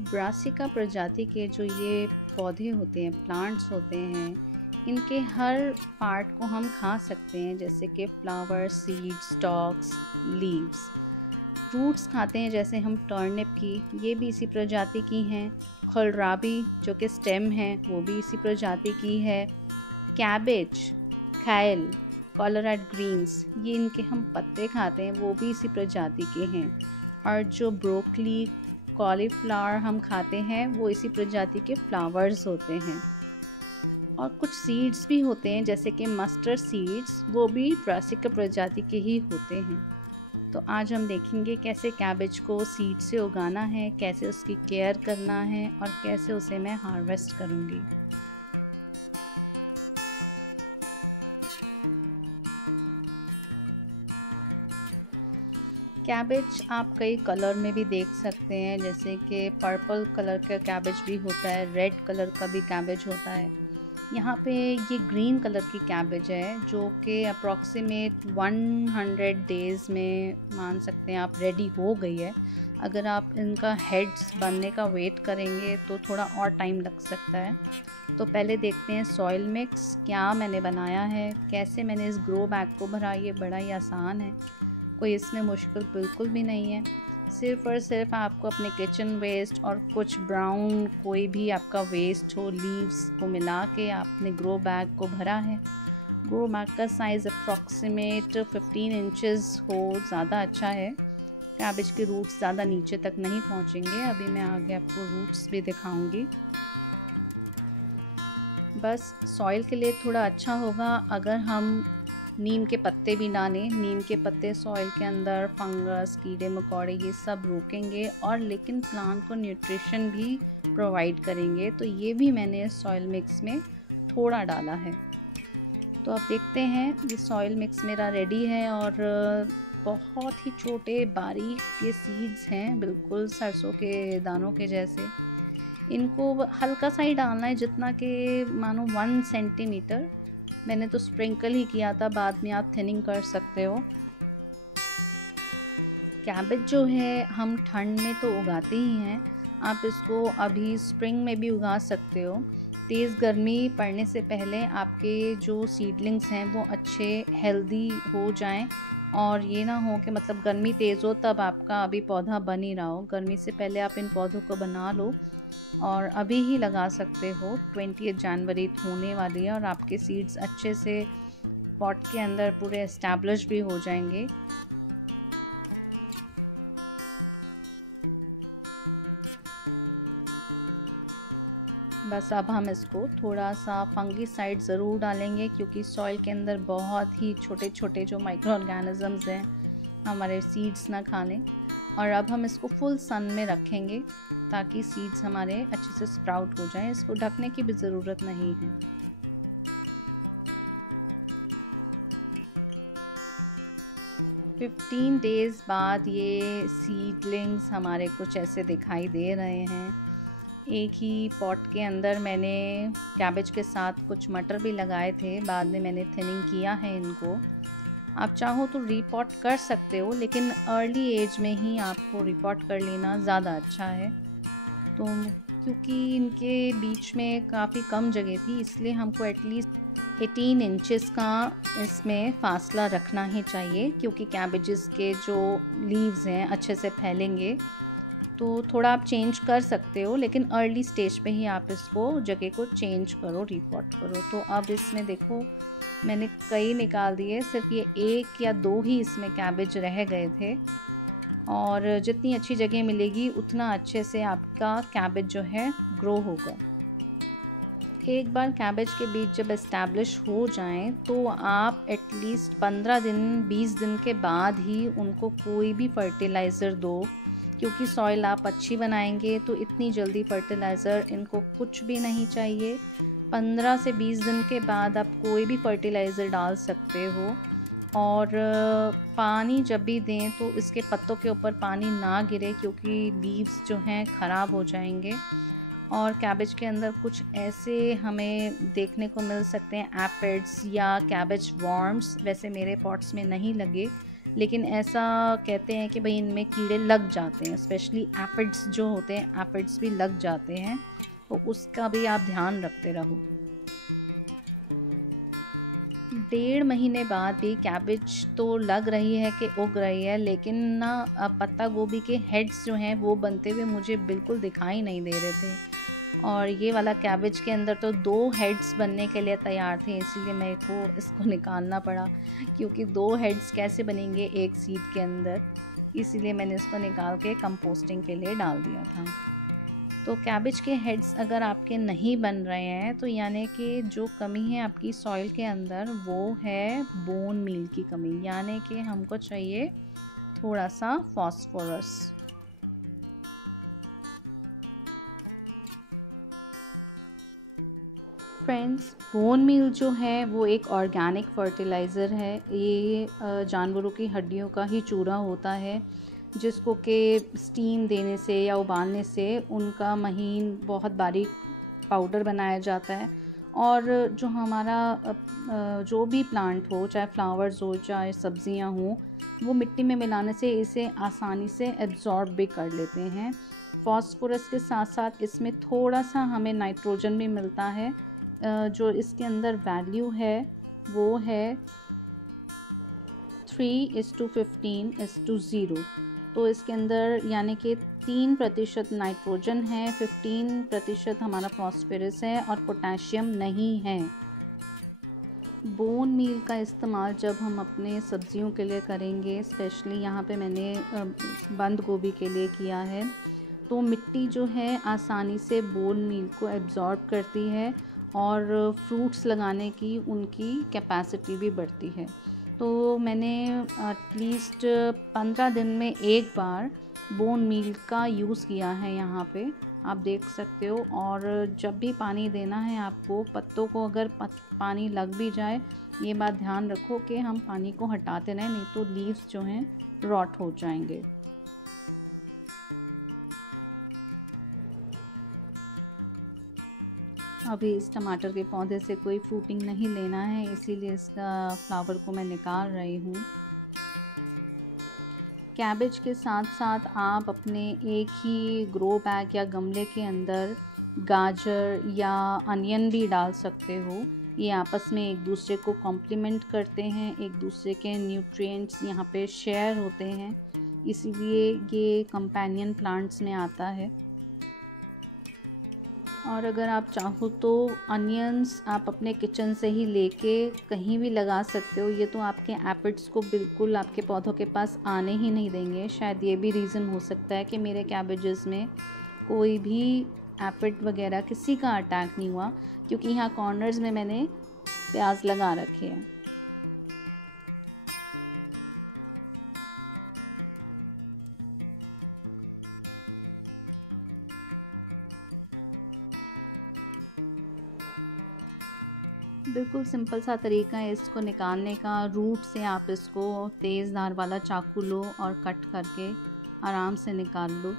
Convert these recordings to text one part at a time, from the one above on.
Brassica प्रजाति के जो ये पौधे होते हैं, प्लांट्स होते हैं, इनके हर पार्ट को हम खा सकते हैं, जैसे कि flower, seeds, stalks, leaves. Roots खाते हैं जैसे हम टर्निप की, ये भी इसी प्रजाति की हैं। कोलराबी जो कि स्टेम है वो भी इसी प्रजाति की है। कैबेज, खायल, कोलोरेड ग्रीन्स, ये इनके हम पत्ते खाते हैं, वो भी इसी प्रजाति के हैं। और जो ब्रोकली, कॉलीफ्लावर हम खाते हैं वो इसी प्रजाति के फ्लावर्स होते हैं। और कुछ सीड्स भी होते हैं जैसे कि मस्टर्ड सीड्स, वो भी ब्रासिका प्रजाति के ही होते हैं। तो आज हम देखेंगे कैसे कैबेज को सीड से उगाना है, कैसे उसकी केयर करना है और कैसे उसे मैं हार्वेस्ट करूँगी। कैबेज आप कई कलर में भी देख सकते हैं, जैसे कि पर्पल कलर का कैबेज भी होता है, रेड कलर का भी कैबेज होता है। यहाँ पे ये ग्रीन कलर की कैबेज है जो कि अप्रॉक्सीमेट 100 डेज़ में मान सकते हैं आप रेडी हो गई है। अगर आप इनका हेड्स बनने का वेट करेंगे तो थोड़ा और टाइम लग सकता है। तो पहले देखते हैं सॉइल मिक्स क्या मैंने बनाया है, कैसे मैंने इस ग्रो बैग को भरा। ये बड़ा ही आसान है, कोई इसमें मुश्किल बिल्कुल भी नहीं है। सिर्फ और सिर्फ आपको अपने किचन वेस्ट और कुछ ब्राउन कोई भी आपका वेस्ट हो, लीव्स को मिला के आपने ग्रो बैग को भरा है। ग्रो बैग का साइज़ अप्रॉक्सीमेट 15 इंचेस हो, ज़्यादा अच्छा है। कैबेज के रूट्स ज़्यादा नीचे तक नहीं पहुंचेंगे। अभी मैं आगे आपको रूट्स भी दिखाऊंगी। बस सॉइल के लिए थोड़ा अच्छा होगा अगर हम नीम के पत्ते भी डालें। नीम के पत्ते सॉइल के अंदर फंगस, कीड़े मकोड़े ये सब रोकेंगे और लेकिन प्लांट को न्यूट्रिशन भी प्रोवाइड करेंगे। तो ये भी मैंने सॉइल मिक्स में थोड़ा डाला है। तो आप देखते हैं ये सॉइल मिक्स मेरा रेडी है और बहुत ही छोटे बारीक ये सीड्स हैं, बिल्कुल सरसों के दानों के जैसे। इनको हल्का सा ही डालना है, जितना कि मानो 1 सेंटीमीटर। मैंने तो स्प्रिंकल ही किया था, बाद में आप थिनिंग कर सकते हो। कैबेज जो है हम ठंड में तो उगाते ही हैं, आप इसको अभी स्प्रिंग में भी उगा सकते हो। तेज़ गर्मी पड़ने से पहले आपके जो सीडलिंग्स हैं वो अच्छे हेल्दी हो जाएं, और ये ना हो कि मतलब गर्मी तेज़ हो तब आपका अभी पौधा बन ही रहा हो। गर्मी से पहले आप इन पौधों को बना लो और अभी ही लगा सकते हो। 20 जनवरी होने वाली है और आपके सीड्स अच्छे से पॉट के अंदर पूरे एस्टैब्लिश भी हो जाएंगे। बस अब हम इसको थोड़ा सा फंगीसाइड ज़रूर डालेंगे, क्योंकि सॉइल के अंदर बहुत ही छोटे छोटे जो माइक्रो ऑर्गेनिजम्स हैं हमारे सीड्स ना खा लें। और अब हम इसको फुल सन में रखेंगे ताकि सीड्स हमारे अच्छे से स्प्राउट हो जाएं। इसको ढकने की भी ज़रूरत नहीं है। फिफ्टीन डेज़ बाद ये सीडलिंग्स हमारे कुछ ऐसे दिखाई दे रहे हैं। एक ही पॉट के अंदर मैंने कैबेज के साथ कुछ मटर भी लगाए थे, बाद में मैंने थिनिंग किया है इनको। आप चाहो तो रीपॉट कर सकते हो, लेकिन अर्ली एज में ही आपको रीपॉट कर लेना ज़्यादा अच्छा है। तो क्योंकि इनके बीच में काफ़ी कम जगह थी, इसलिए हमको एटलीस्ट 18 इंचेस का इसमें फासला रखना ही चाहिए, क्योंकि कैबेजेस के जो लीव्स हैं अच्छे से फैलेंगे। तो थोड़ा आप चेंज कर सकते हो, लेकिन अर्ली स्टेज पे ही आप इसको जगह को चेंज करो, रीपॉट करो। तो अब इसमें देखो मैंने कई निकाल दिए, सिर्फ ये 1 या 2 ही इसमें कैबेज रह गए थे। और जितनी अच्छी जगह मिलेगी उतना अच्छे से आपका कैबेज जो है ग्रो होगा। एक बार कैबेज के बीज जब एस्टैब्लिश हो जाएं तो आप एटलीस्ट 15 दिन 20 दिन के बाद ही उनको कोई भी फर्टिलाइज़र दो, क्योंकि सॉइल आप अच्छी बनाएंगे तो इतनी जल्दी फर्टिलाइज़र इनको कुछ भी नहीं चाहिए। 15 से 20 दिन के बाद आप कोई भी फर्टिलाइज़र डाल सकते हो। और पानी जब भी दें तो इसके पत्तों के ऊपर पानी ना गिरे, क्योंकि लीव्स जो हैं ख़राब हो जाएंगे। और कैबेज के अंदर कुछ ऐसे हमें देखने को मिल सकते हैं एफिड्स या कैबेज वॉर्म्स, वैसे मेरे पॉट्स में नहीं लगे, लेकिन ऐसा कहते हैं कि भाई इनमें कीड़े लग जाते हैं, स्पेशली एफिड्स जो होते हैं, एफिड्स भी लग जाते हैं, तो उसका भी आप ध्यान रखते रहो। 1.5 महीने बाद भी कैबेज तो लग रही है कि उग रही है, लेकिन ना पत्ता गोभी के हेड्स जो हैं वो बनते हुए मुझे बिल्कुल दिखाई नहीं दे रहे थे। और ये वाला कैबेज के अंदर तो 2 हेड्स बनने के लिए तैयार थे, इसीलिए मेरे को इसको निकालना पड़ा, क्योंकि 2 हेड्स कैसे बनेंगे एक सीड के अंदर, इसीलिए मैंने इसको निकाल के कंपोस्टिंग के लिए डाल दिया था। तो कैबेज के हेड्स अगर आपके नहीं बन रहे हैं तो यानी कि जो कमी है आपकी सॉइल के अंदर वो है बोन मील की कमी, यानी कि हमको चाहिए थोड़ा सा फास्फोरस। फ्रेंड्स, बोन मील जो है वो एक ऑर्गेनिक फर्टिलाइज़र है। ये जानवरों की हड्डियों का ही चूरा होता है, जिसको कि स्टीम देने से या उबालने से उनका महीन बहुत बारीक पाउडर बनाया जाता है। और जो हमारा जो भी प्लांट हो, चाहे फ्लावर्स हो चाहे सब्जियां हों, वो मिट्टी में मिलाने से इसे आसानी से एब्जॉर्ब भी कर लेते हैं। फास्फोरस के साथ साथ इसमें थोड़ा सा हमें नाइट्रोजन भी मिलता है। जो इसके अंदर वैल्यू है वो है 3:15:0। तो इसके अंदर यानी कि 3% नाइट्रोजन है, 15% हमारा फॉस्फोरस है और पोटेशियम नहीं है। बोन मील का इस्तेमाल जब हम अपने सब्जियों के लिए करेंगे, स्पेशली यहाँ पे मैंने बंद गोभी के लिए किया है, तो मिट्टी जो है आसानी से बोन मील को एब्जॉर्ब करती है और फ्रूट्स लगाने की उनकी कैपेसिटी भी बढ़ती है। तो मैंने एटलीस्ट 15 दिन में एक बार बोन मील का यूज़ किया है, यहाँ पे आप देख सकते हो। और जब भी पानी देना है आपको, पत्तों को अगर पानी लग भी जाए, ये बात ध्यान रखो कि हम पानी को हटाते रहें, नहीं तो लीव्स जो हैं रॉट हो जाएंगे। अभी इस टमाटर के पौधे से कोई फ्रूटिंग नहीं लेना है, इसीलिए इसका फ्लावर को मैं निकाल रही हूँ। कैबेज के साथ साथ आप अपने एक ही ग्रो बैग या गमले के अंदर गाजर या अनियन भी डाल सकते हो। ये आपस में एक दूसरे को कॉम्प्लीमेंट करते हैं, एक दूसरे के न्यूट्रिएंट्स यहाँ पे शेयर होते हैं, इसीलिए ये कंपेनियन प्लांट्स में आता है। और अगर आप चाहो तो अनियंस आप अपने किचन से ही लेके कहीं भी लगा सकते हो। ये तो आपके एफिड्स को बिल्कुल आपके पौधों के पास आने ही नहीं देंगे। शायद ये भी रीज़न हो सकता है कि मेरे कैबेजेस में कोई भी एफिड वगैरह किसी का अटैक नहीं हुआ, क्योंकि यहाँ कॉर्नर्स में मैंने प्याज लगा रखे हैं। बिल्कुल सिंपल सा तरीका है इसको निकालने का। रूट से आप इसको तेज़ धार वाला चाकू लो और कट करके आराम से निकाल लो।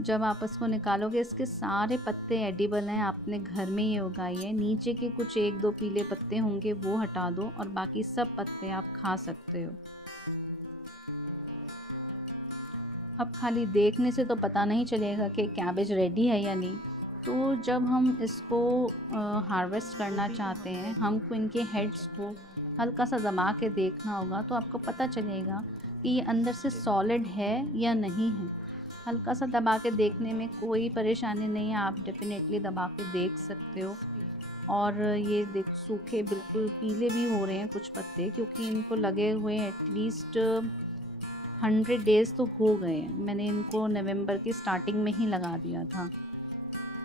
जब आप इसको निकालोगे, इसके सारे पत्ते एडिबल हैं, आपने घर में ही उगाई है। नीचे के कुछ 1-2 पीले पत्ते होंगे वो हटा दो और बाकी सब पत्ते आप खा सकते हो। अब खाली देखने से तो पता नहीं चलेगा कि कैबेज रेडी है या नहीं। तो जब हम इसको हार्वेस्ट करना चाहते हैं, हमको इनके हेड्स को हल्का सा दबा के देखना होगा, तो आपको पता चलेगा कि ये अंदर से सॉलिड है या नहीं है। हल्का सा दबा के देखने में कोई परेशानी नहीं है, आप डेफिनेटली दबा के देख सकते हो। और ये देख सूखे बिल्कुल पीले भी हो रहे हैं कुछ पत्ते, क्योंकि इनको लगे हुए एटलीस्ट 100 डेज़ तो हो गए हैं। मैंने इनको नवंबर की स्टार्टिंग में ही लगा दिया था।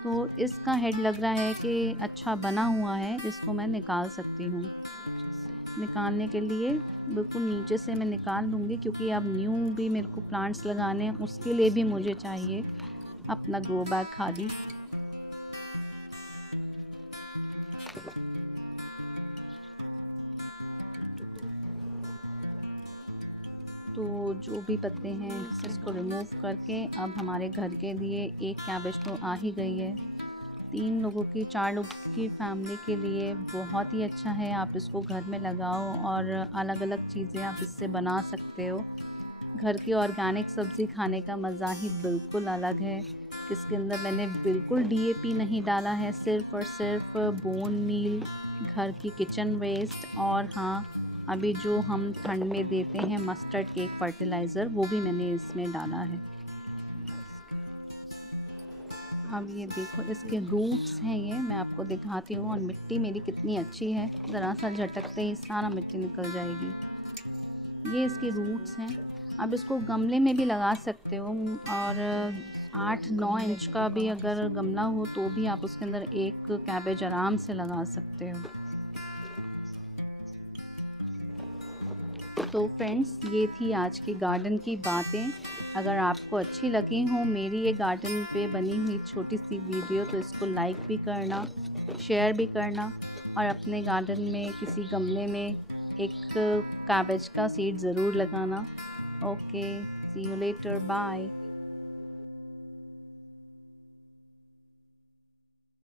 तो इसका हेड लग रहा है कि अच्छा बना हुआ है, इसको मैं निकाल सकती हूँ। निकालने के लिए बिल्कुल नीचे से मैं निकाल लूँगी, क्योंकि अब न्यू भी मेरे को प्लांट्स लगाने हैं, उसके लिए भी मुझे चाहिए अपना ग्रो बैग खाली। तो जो भी पत्ते हैं इसको रिमूव करके अब हमारे घर के लिए एक कैबेज तो आ ही गई है। 3 लोगों की 4 लोगों की फैमिली के लिए बहुत ही अच्छा है। आप इसको घर में लगाओ और अलग अलग चीज़ें आप इससे बना सकते हो। घर की ऑर्गेनिक सब्ज़ी खाने का मज़ा ही बिल्कुल अलग है। इसके अंदर मैंने बिल्कुल डीएपी नहीं डाला है, सिर्फ़ और सिर्फ बोन मील, घर की किचन वेस्ट, और हाँ, अभी जो हम ठंड में देते हैं मस्टर्ड केक फर्टिलाइज़र, वो भी मैंने इसमें डाला है। अब ये देखो इसके रूट्स हैं, ये मैं आपको दिखाती हूँ। और मिट्टी मेरी कितनी अच्छी है, ज़रा सा झटकते ही सारा मिट्टी निकल जाएगी। ये इसके रूट्स हैं। आप इसको गमले में भी लगा सकते हो, और 8-9 इंच का भी अगर गमला हो तो भी आप उसके अंदर एक कैबेज आराम से लगा सकते हो। तो फ्रेंड्स, ये थी आज की गार्डन की बातें। अगर आपको अच्छी लगी हो मेरी ये गार्डन पे बनी हुई छोटी सी वीडियो, तो इसको लाइक भी करना, शेयर भी करना, और अपने गार्डन में किसी गमले में एक कैबेज का सीड ज़रूर लगाना। Okay, see you later, bye.